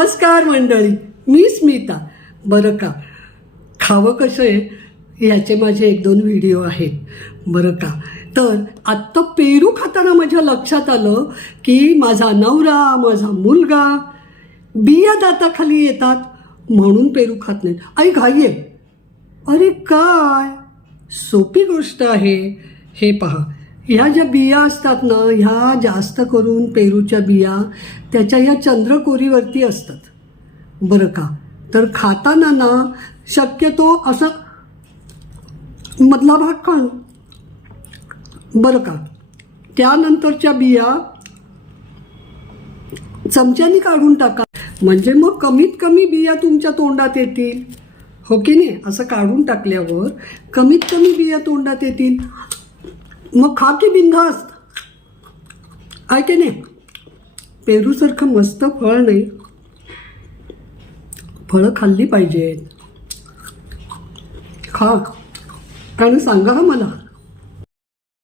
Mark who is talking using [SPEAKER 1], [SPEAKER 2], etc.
[SPEAKER 1] नमस्कार मंडळी मी स्मिता बरं का? खावं कसं आहे? याचे माझे एक दोन व्हिडिओ आहेत. बरं का? तर आत्ता पेरू खाताना माझ्या लक्षात आलं की माझा नवरा माझा मुलगा बिया दाताखाली येतात म्हणून पेरू खात नाहीत. आई घाई आहे. अरे काय? सोपी गोष्ट आहे. हे पहा. ह्या ज्या बिया असतात ना ह्या जास्त करून पेरूच्या बिया त्याच्या ह्या चंद्रकोरीवरती असतात. बरं का? तर खाताना ना शक्यतो असं मधला भाग खाण बरं का? त्यानंतरच्या बिया चमच्यानी काढून टाका. म्हणजे मग कमीत कमी बिया तुमच्या तोंडात येतील. हो की नाही? असं काढून टाकल्यावर कमीत कमी बिया तोंडात येतील. मग खा की बिनधास्त. आहे की नाही? पेरूसारखं मस्त फळ नाही. फळं खाल्ली पाहिजेत. खा. आणि सांगा हा मला.